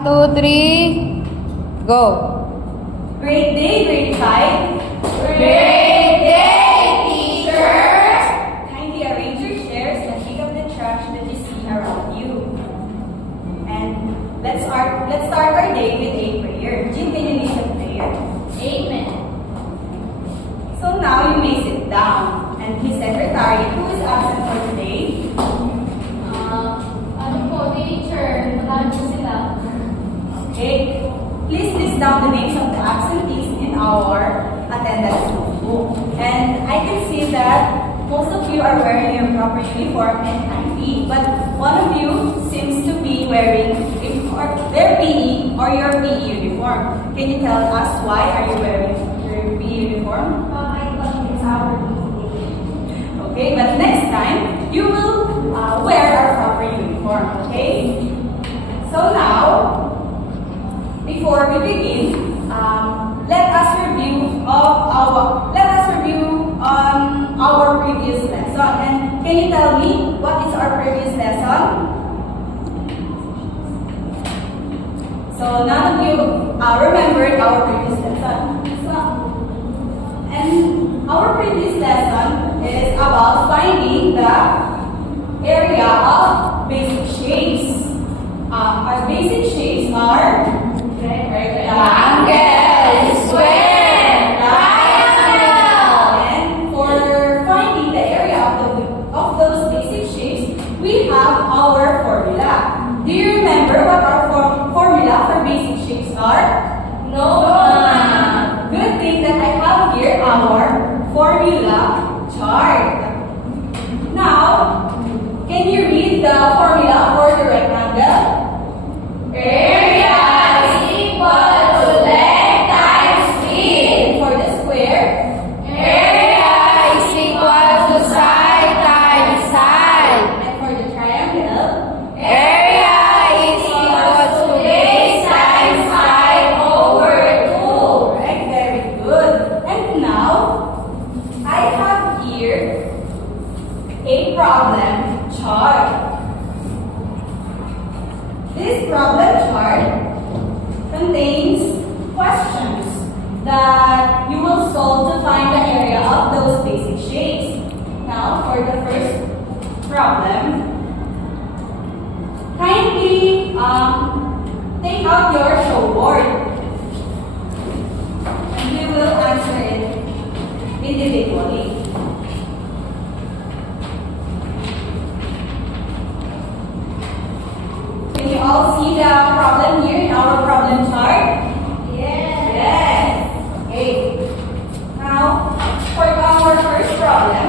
2, 3, go. Great day, grade 5. Great day, teachers! Kindly arrange your chairs and pick up the trash that you see around you. And let's start our day with a prayer. Jim, can you lead the prayer? Amen. So now you may sit down. And his secretary, who is absent for today? Ano po, teacher? Wala po sila. Okay. Please list down the names of the absentees in our attendance notebook. And I can see that most of you are wearing your proper uniform and ID, but one of you seems to be wearing their PE or your PE uniform. Can you tell us why are you wearing your PE uniform? I thought it's our Okay, but next time you will wear our proper uniform. Okay. So now, before we begin, let us review on our previous lesson. And can you tell me what is our previous lesson? So none of you remembered our previous lesson. And our previous lesson is about finding the area of basic shapes. Our basic shapes are triangle, square, triangle. And for finding the area of those basic shapes, we have our formula. Do you remember what our formula for basic shapes are? No. Good thing that I have here our formula chart. Now, can you read the formula for the rectangle? Area is equal to length times width. For the square? Area is equal to side times side. And for the triangle? Area is equal to base times height over 2. Right, very good. And now, I have here a problem chart. This problem chart contains questions that you will solve to find the area of those basic shapes. Now, for the first problem, kindly take out your show board and we will answer it individually. Can you all see the problem here in our problem chart? Yes. Okay. Now, for our first problem,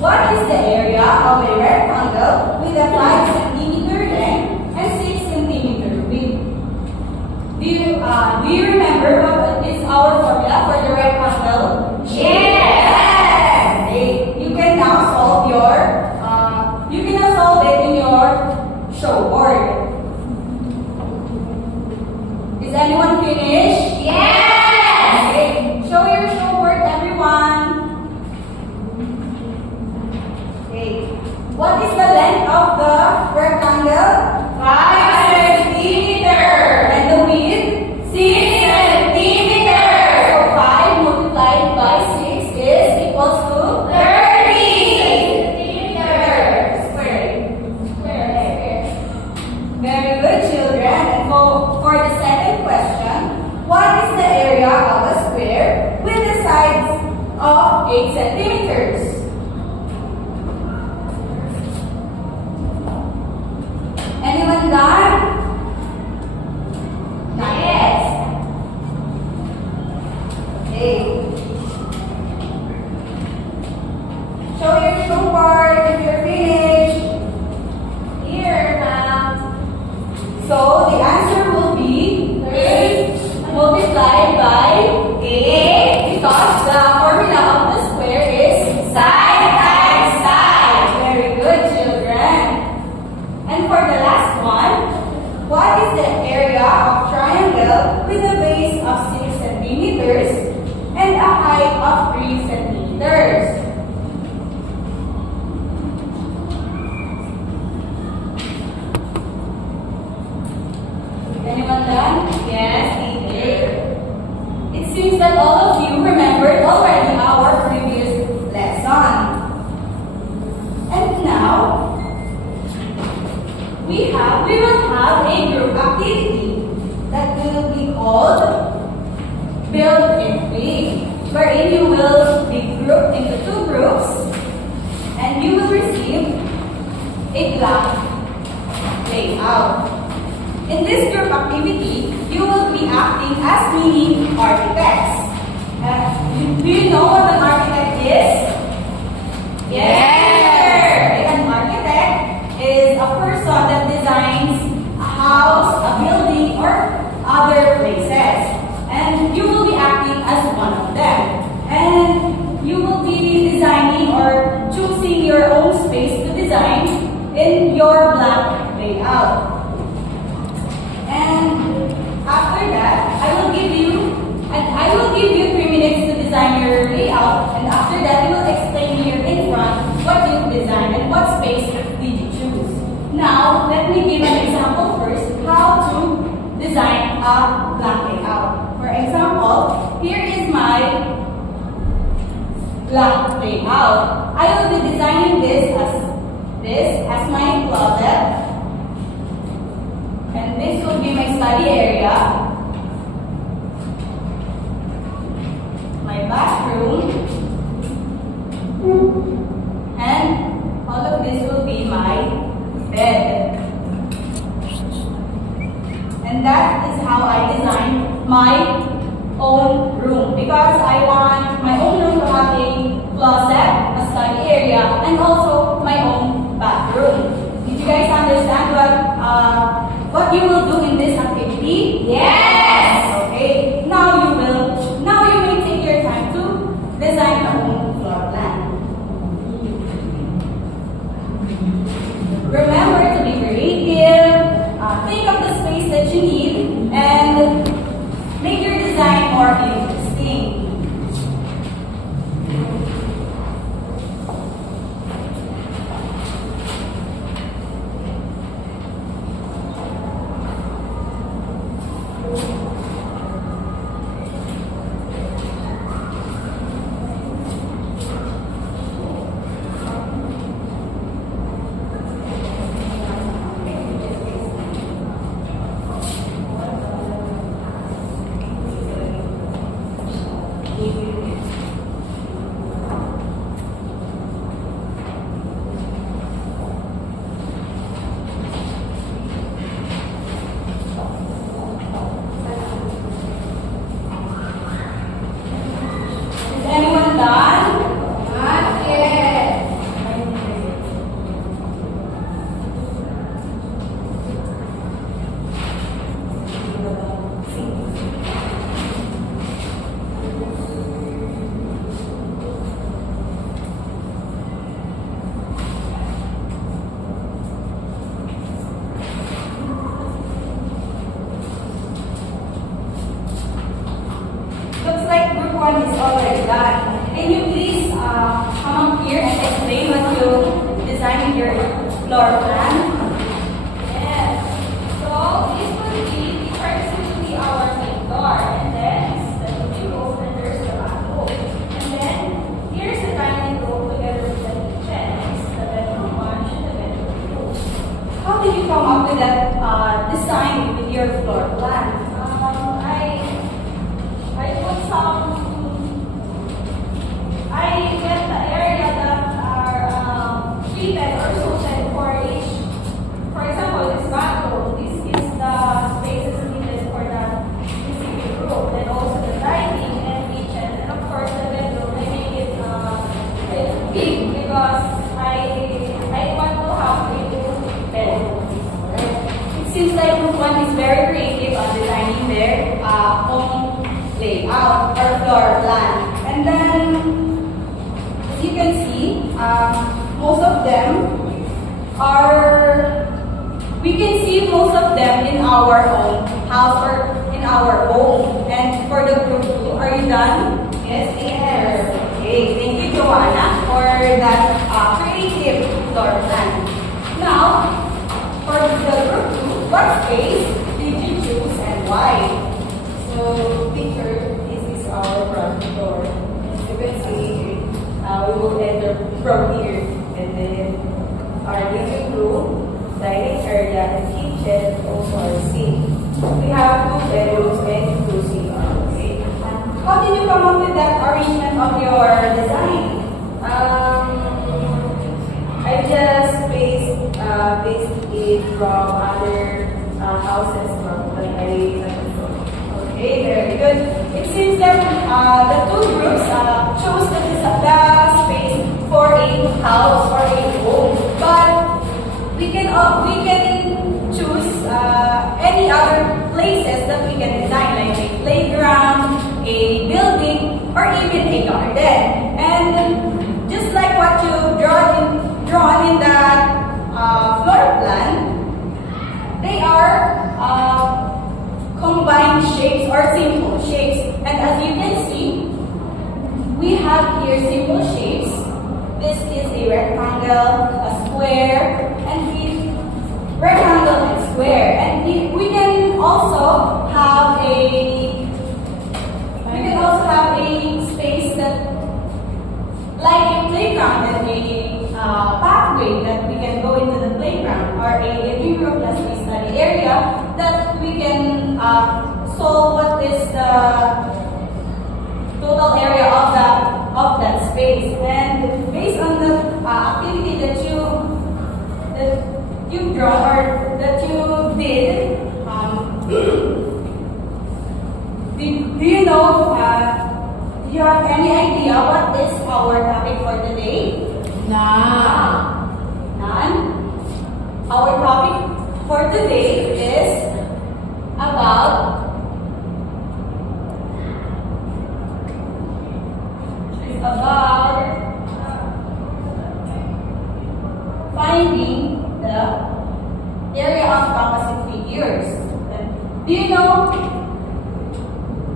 what is the area of a rectangle with a 5 centimeter length and 6 centimeter width? Do you remember what is our formula for the rectangle? Yes. Okay. You can now solve it in your show board. Is anyone finished? Yes. Okay. Show your show board, everyone. Okay. What is the length of the rectangle? 5 centimeters. And the width? 6 centimeters. So 5 multiplied by 6 is equals to 30 centimeters. Square. Very good, children. And for the second question, what is the area of a square with the sides of 8 centimeters? Anyone done? Yes. Okay. Show your show board if you're finished. Here, ma'am. So the answer will be 3 multiplied by 8 because the formula of the square is side times side. very good, children. And for the last one, what is the area of triangle with a base of 6 centimeters and a height of 3 centimeters? done? Yes, we did. It seems that all of you remembered already our previous lesson. And now, we will have a group activity that will be called Build and Big, wherein you will be grouped into 2 groups and you will receive a blank layout. In this group activity, you will be acting as mini architects. Do you know what an architect is? Yes! An architect is a person that designs a house, a building, or other places. And you will be acting as one of them. And you will be designing or choosing your own space to design in your blank layout. And after that, I will give you 3 minutes to design your layout. And after that, you will explain here in front what you designed and what space did you choose. Now, let me give an example first how to design a blank layout. For example, here is my blank layout. I will be designing this as my closet. And this will be my study area, my bathroom, and all of this will be my bed. And that is how I design my own room, because I want my own room to have a closet, a study area, and also my own bathroom. Did you guys understand what you will do in this activity? Yes! Okay. Now you may take your time to design your own floor plan. Remember to be creative. Think of the space that you need and make your design more interesting. Is anyone done? Not yet. Looks like group 1 is already done. Can you please come up here and explain what you designed in your floor plan? Yes. So this will be, first it will be our main door, and then the living room, and there's the bathroom. And then here's the dining room together with the kitchen. It's the bedroom 1 and the bedroom 2. How did you come up with that design with your floor plan? I get the area that are treated or suited for each. For example, this bathroom, this is the spaces needed for the living room, and also the dining and kitchen, and of course the bedroom. I make it big because I want to have a two bedrooms. It seems like group 1 is very creative on designing their own layout or floor plan. And then, as you can see, most of them in our own house or in our home. And for the group 2, are you done? Yes, yes. Okay, thank you, Joanna, for that creative floor plan. Now, for the group 2, what space did you choose and why? front door. You can see we will enter from here, and then our living room, dining area, and kitchen also are same. We have 2 bedrooms and 2 CR. Okay. How did you come up with that arrangement of your design? I just based it from other houses from that I Okay, very good. It seems that the two groups chose the space for a house or a home, but we can choose any other places that we can design, like a playground, a building, or even a garden. And just like what you drawn in that floor plan, they are combined shapes or simple shapes. And as you can see, we have here simple shapes. This is a rectangle, a square, and rectangle and square. And we can also have a space that like a playground and a pathway that we can go into the playground, or a living room plus a study area that we can solve what is the total area of that space. And based on the activity that you draw or that you did, do you know? Do you have any idea what is our topic for today? None. Our topic for today is about finding the area of composite figures. Do you know?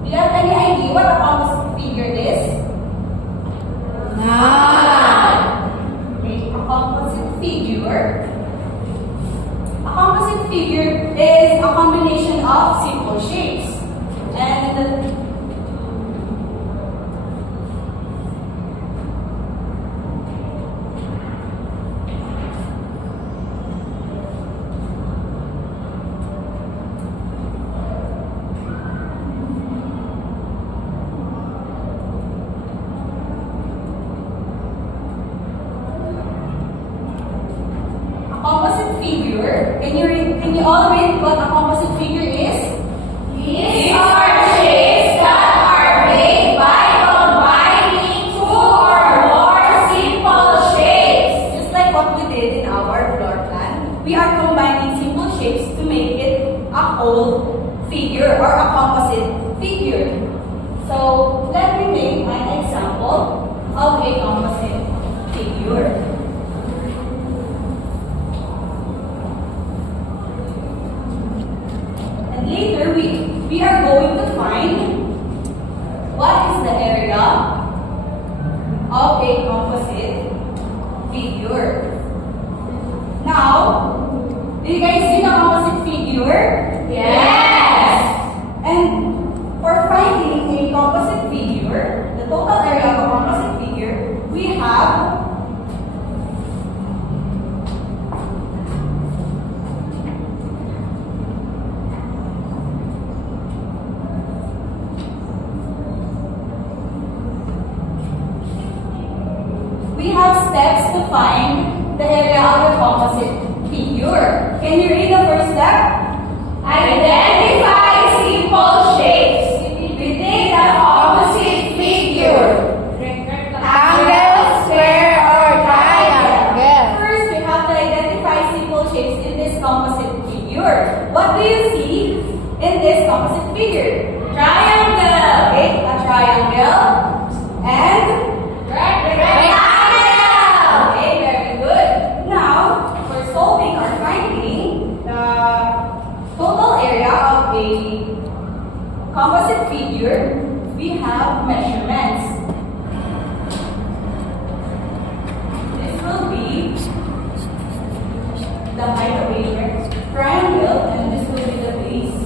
Do you have any idea what a composite figure is? Okay, a composite figure. A composite figure is a combination of simple shapes. And composite figure, can you all read what a composite figure is? These are shapes that are made by combining 2 or more simple shapes. Just like what we did in our floor plan, we are combining simple shapes to make it a whole figure or a composite figure. So let me make an example of a composite figure. And later we are going to find what is the area of a composite figure. Now, do you guys see the composite figure? Yes! And for finding a composite figure, the total area of a composite figure, we have steps to find the area of a composite figure. Can you read the first step? Identify simple shapes within the composite figure. Rectangle, square, or triangle. First, we have to identify simple shapes in this composite figure. What do you see in this composite figure? Triangle. Okay, a triangle and Rectangle. okay, very good. Now, for solving or finding the total area of a composite figure, we have measurements. This will be the height of a triangle, and this will be the base.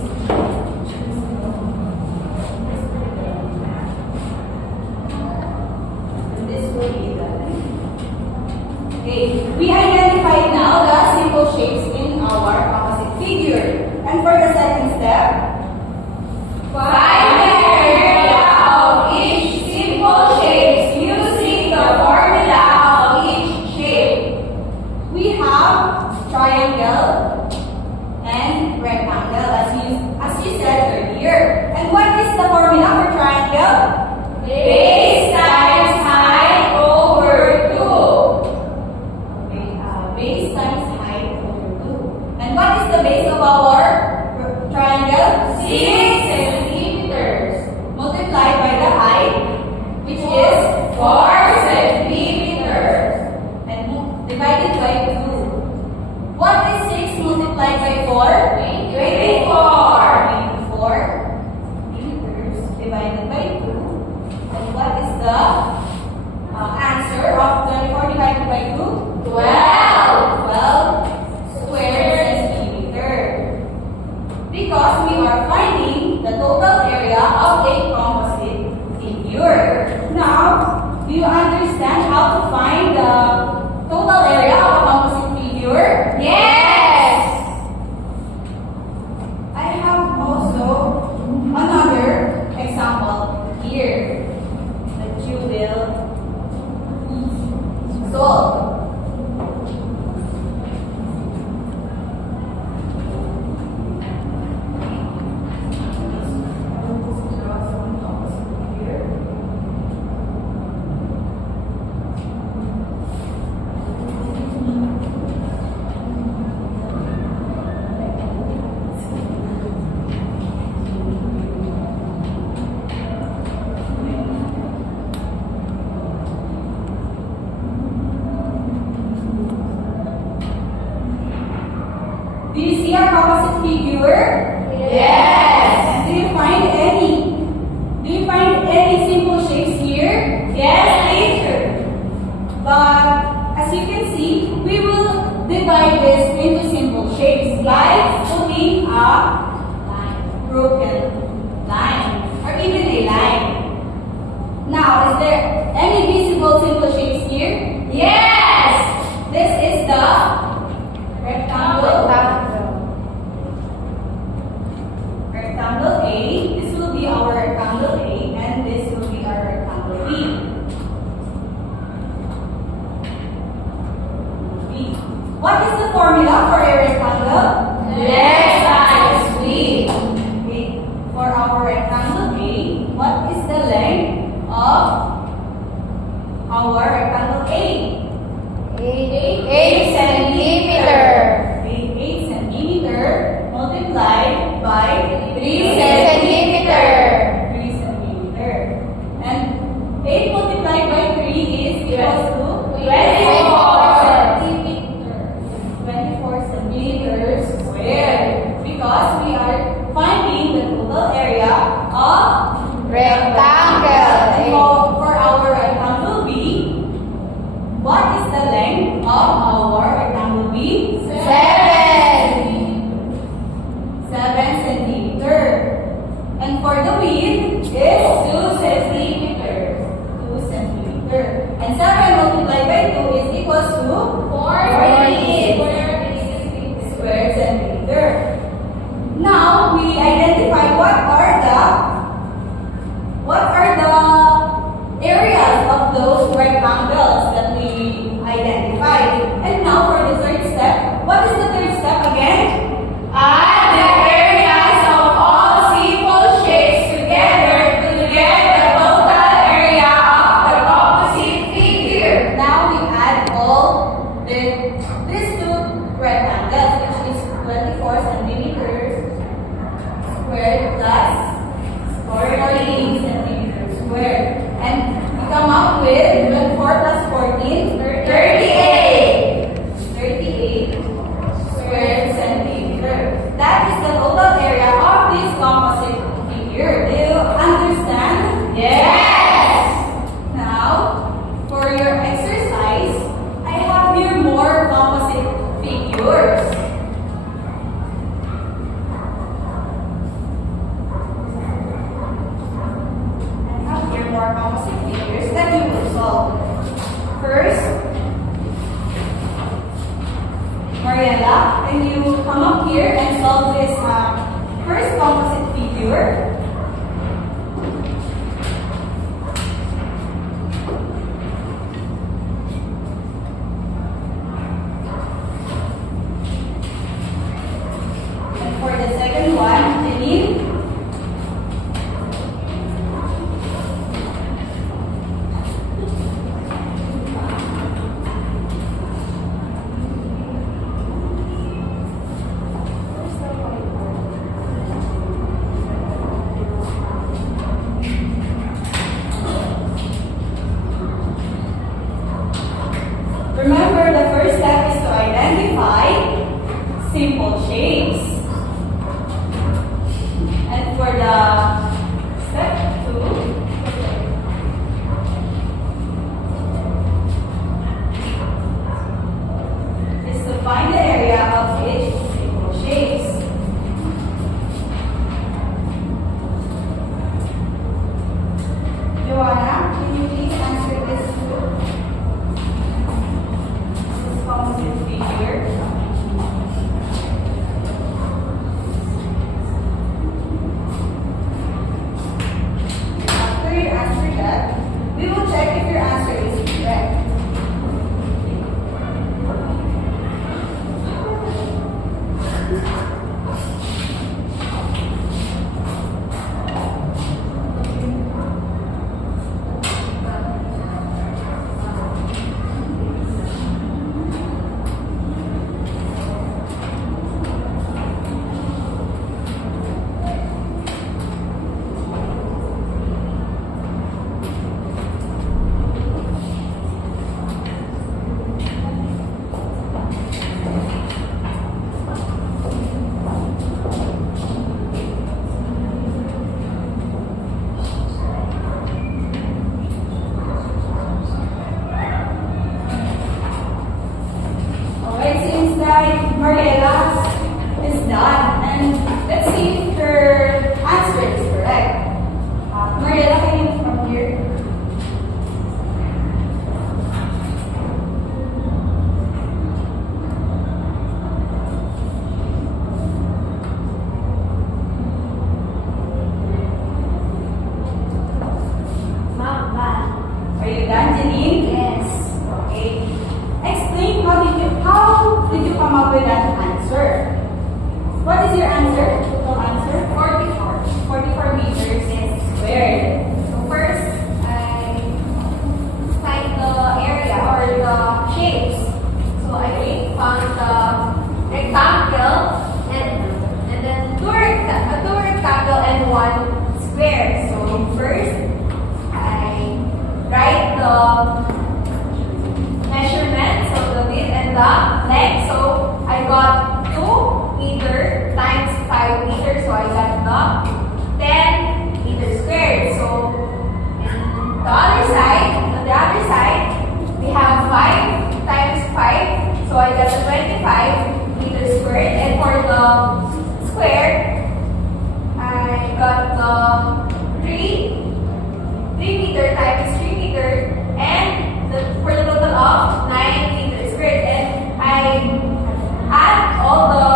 And for the second step, Find the area of each simple shapes using the formula of each shape. we have triangle and rectangle as you said earlier. And what is the formula for triangle? Base times height over 2. Okay, base times height over 2. And what is the base of our triangle? 6 centimeters. Multiplied by the height, which is 4 centimeters. and divided by 2. What is 6 multiplied by 4? 24. 24 meters divided by 2. And what is the answer of 24 divided by 2? 12. 12 square centimeter. Because we are finding the total area of a composite figure. Now, do you understand how to find the total area of a composite figure? Yes. I have also another example here that you will solve. Do you see our composite figure? Yes. Do you find any? Do you find any simple shapes here? Yes, teacher. But as you can see, we will divide this into simple shapes by putting a broken line or even a line. Now, is there any visible simple shapes here? Yes. This is the rectangle. Rectangle A. This will be our rectangle A, and this will be our rectangle B. B. What is the formula for a rectangle? Length times width. Okay. For our rectangle A, what is the length of our rectangle A? 8 centimeter. 8 centimeter multiplied by 3 centimeter. 3 centimeter. And 8 multiplied by 3 is equals to 24 centimeters squared. Because we are finding the total area of Rectangle. And for our rectangle B, what is the length of our rectangle B? 7 centimeter. And for the width is 2 centimeters. 2 centimeter. And 7 multiplied by 2 is equals to 40 square centimeter. Now we identify what are the areas of those rectangles that we identified. And now for the third step, what is the third step again? Add the areas of all simple shapes together to get the total area of the composite figure. Now we add all these two rectangles, which is 24 centimeters square. And for the second one, Janine, remember, the first step is to identify simple shapes. And for the step 2, is to find the area of each simple shapes. Joanna, can you please answer this composite figure? After you answer that, we will check if your answer is correct. Alright, seems like Mariela is done. And let's see if her answer is correct. Mariela, can you from here? Are you done, Janine? Yes. Okay. Explain how did you come up with that answer? What is your answer? Total answer? 44 meters squared. So first, I find the area or the shapes. So I found the rectangle and then two rectangle and one square. So first, I write the measurements of the width and the length. So I got 2 meter times 5 meters. So I got the 10 meters squared. So on the other side, we have 5 times 5. So I got the 25 meters squared. And for the square, I got the 3 meter times 3 meter, and for the total of 9 meters squared. And I add all the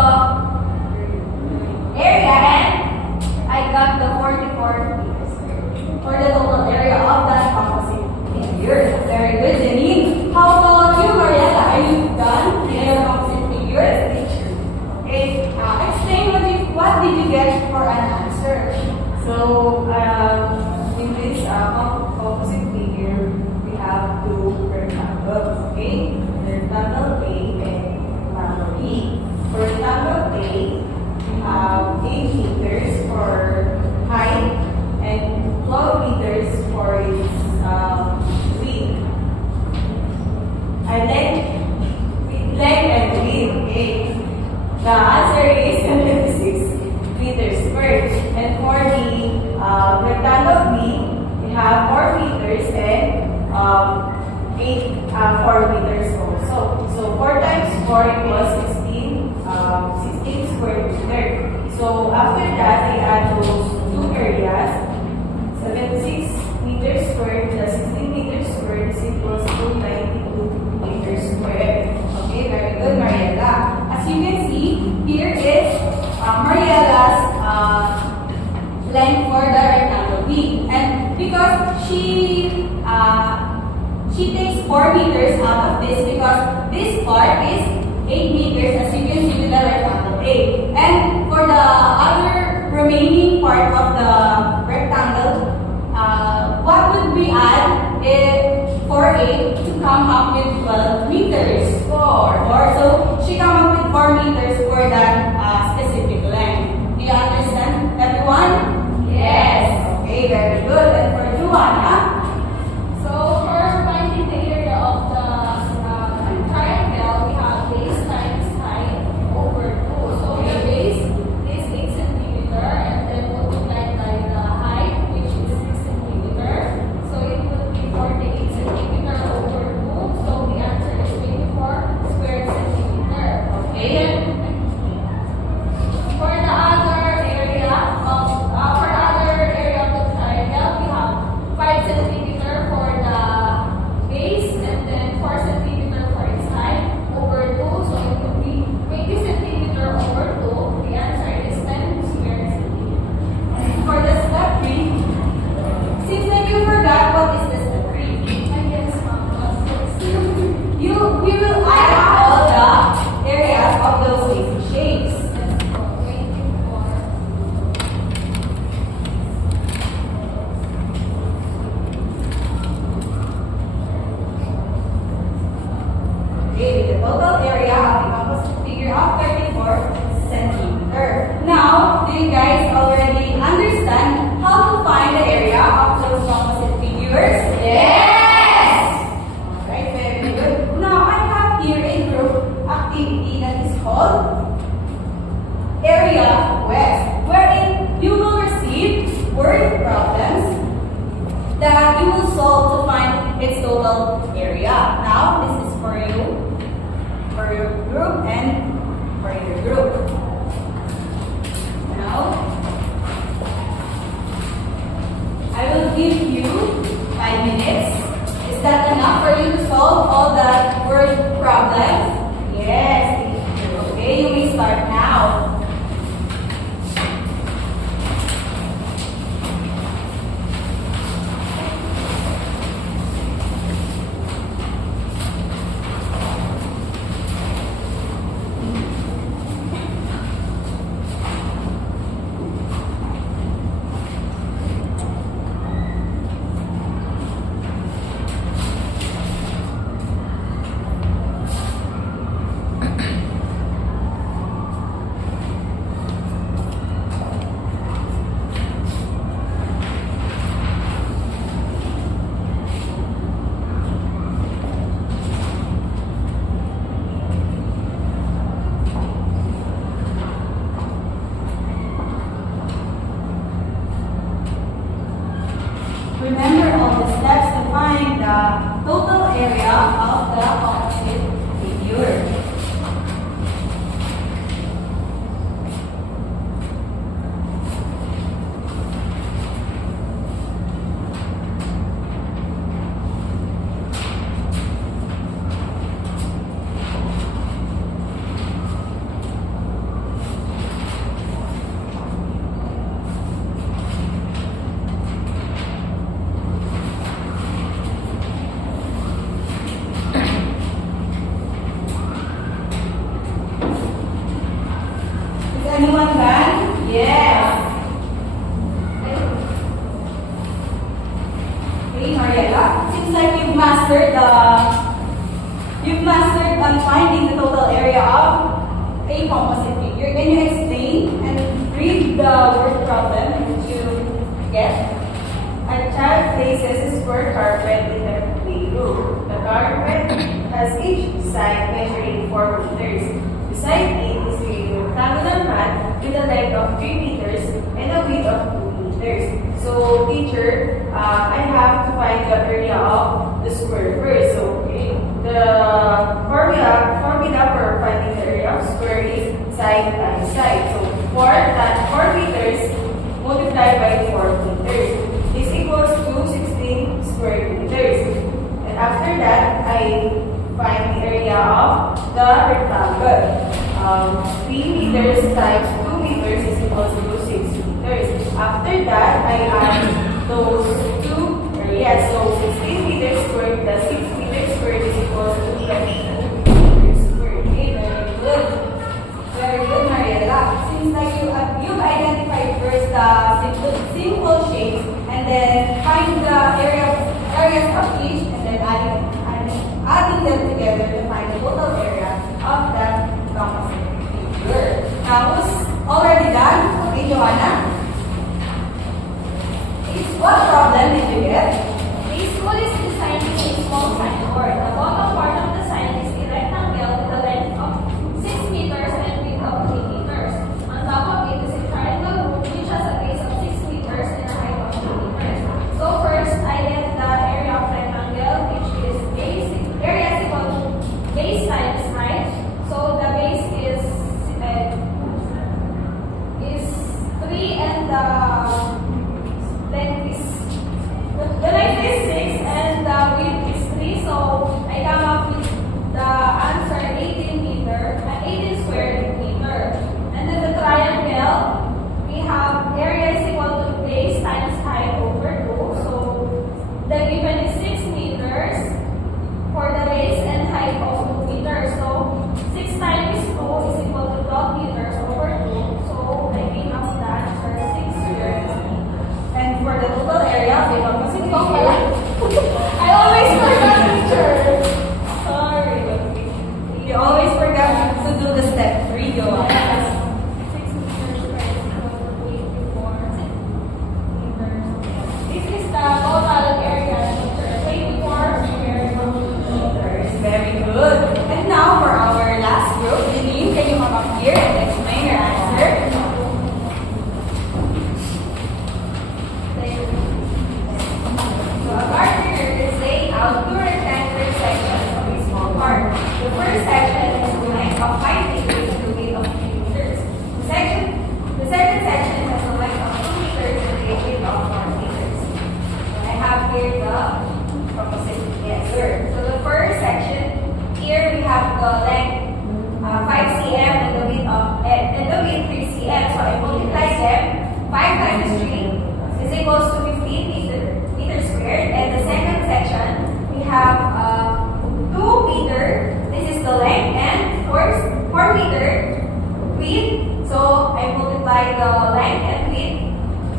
area, and I got the 44 meters squared For the total area of that composite figure. Very good, Janine. How about you, Mariela? Are you done with your composite figure? Okay. Explain what did you get for an answer? So, in this composite figure, we have 2 rectangles, okay? Rectangle A and rectangle B. For rectangle A, we have 8 meters for height and 12 meters for its width. Length and width, okay? The answer is 76 meters squared. And for the rectangle B, we have 4 meters and 4 meters also. So 4 times 4 equals 16 square meters. So after that, we add those 2 areas. 76 meters squared plus 16 meters squared is equals to 92 meters squared. Okay, very good, Mariela. As you can see, here is Mariela's length she takes 4 meters out of this because this part is 8 meters as you can see with the rectangle A. And for the other remaining part of the rectangle, what would we add if for A to come up with 12 meters? 4. So she come up with 4 meters for that specific length. Do you understand, everyone? Yes. Okay, very good. And for Juana, So for finding the area of the triangle, we have base times height over 2. So the base is 8 centimeter and then multiplied by the height, which is 6 centimeter. So it would be 48 centimeter over 2. So the answer is 24 square centimeter. Okay. And for the other area of the triangle, we have 5 centimeter for the base and then 4 centimeter for its height over 2. So it would be 20 centimeter over 2. The answer is 10 square centimeter. for the step 3, seems like you forgot what is the step 3. I guess what's this? We will add all the areas of those basic shapes. Let's go. 24. Okay, with the total area of the composite figure of 34 centimeter. Now, do you guys already understand how to find the area of those composite figures? Yes. Alright, very good. Now, I have here a group activity that is called Area West, wherein you will receive word problems that you will solve to find its total area. Now, this is for you, for your group, and for your group. Now, I will give you 5 minutes. Is that enough for you to solve all the word problems? Yes. Okay, you may start now. Remember all the steps to find the total area of the composite figure. Is anyone done? Yes. Okay, Mariela, seems like you've mastered on finding the total area of a composite figure. Can you explain and read the word problem that you get? A child places a square carpet in the playroom. The carpet has each side measuring 4 meters. Beside it is a rectangular mat with a length of 3 meters and a width of 2 meters. So, teacher, I have to find the area of the square first. So, the formula for finding the area of square is side times side. So, 4 meters multiplied by 4 meters is equals to 16 square meters. And after that, I find the area of the rectangle. 3 meters times 2 meters is equals to 6 meters. After that, I add those two Yes, so 16 meters squared plus 6 meters squared is equal to 22 meters squared. Okay, very good. Very good, Mariela. Seems like you've identified first the simple shapes and then find the areas of each and then adding them together to find the total area of that composite figure. Now, who's already done? Okay, Joanna. What problem did you get? The school is designed with a small signboard. The bottom part of the sign is a rectangle with a length of 6 meters and width of 3 meters. On top of it is a triangle roof which has a base of 6 meters and a height of 2 meters. So first, I get the area of rectangle, which is area is equal to base times height. So the base is 3 and the length is 6 and the width is 3, so I come up with the answer 18 square meter. And then the triangle, we have area is equal to base times height over 2, so the given is 6 meters for the base and height of 2 meters. So 6 times 2 is equal to 12 meters over 2, so I came up with the answer 6 square meters. And for the total area of the composite figure, I always forget, teacher. sorry, you always forget to do the step 3, Joanna. 6 meters squared is equal to 84 meters. This is the total area, teacher. 84 square meters. Very good. And now for our last group, Janine, can you come up here and explain your answer? So a gardener is laying out 2 rectangular sections of a small park. The first section is the length of 5 meters and the width of 3 meters. The second section has a length of 2 meters and a width of 4 meters. So I have here the composite. Yes, sir. So the first section, here we have the length 5 cm and the width 3 cm. So I multiply them. 5 times 3 is equals to 15 meters squared. And the second section, we have 2 meter. This is the length and 4 meter width. So I multiply the length and width.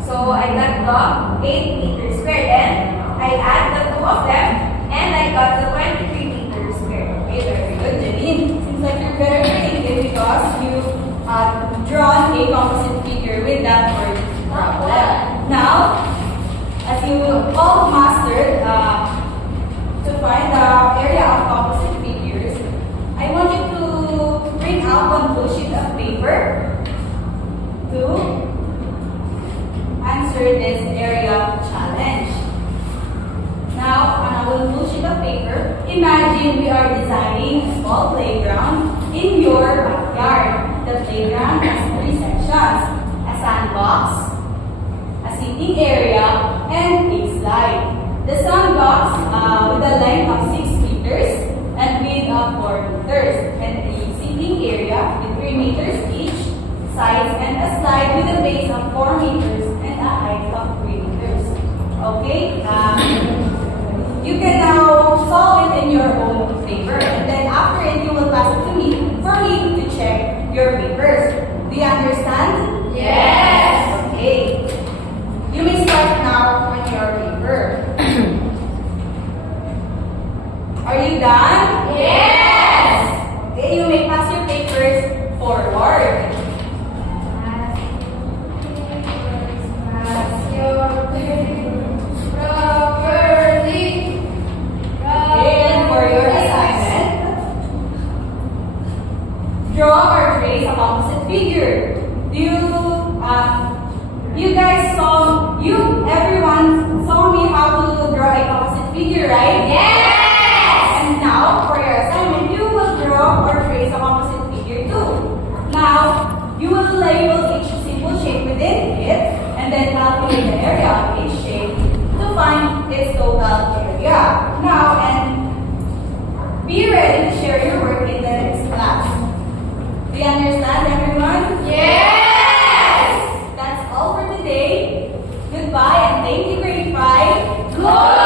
So I got the 8 meters squared. And I add the 2 of them, and I got the 23 meters squared. Okay, very good, Janine. Seems like you're better creative because you drawn a composite figure with that word problem. Now, as you all mastered to find the area of composite figures, I want you to bring out one blue sheet of paper to answer this area challenge. Now, on our blue sheet of paper, imagine we are designing a small playground in your backyard. The playground has 3 sections: a sandbox, a seating area, and a slide. The sandbox with a length of 6 meters and width of 4 meters, and a seating area with 3 meters each sides, and a slide with a base of 4 meters and a height of 3 meters. Okay? You can now solve it in your own paper, and then after it, you will pass it to me for me to check your papers. Do you understand? Yes. Okay. You may start now on your paper. Are you done? Yes. Okay, you may pass your papers forward. And for your assignment, draw or trace a composite figure. Everyone saw me how to draw a composite figure, right? Yes. And now, for your assignment, you will draw or trace a composite figure too. Now, you will label each simple shape within it, and then calculate the area of each shape to find its total area. Now, and be ready to share your work in the next class. Do you understand, everyone? Yes. That's all for today. Goodbye, and thank you, grade 5. Good.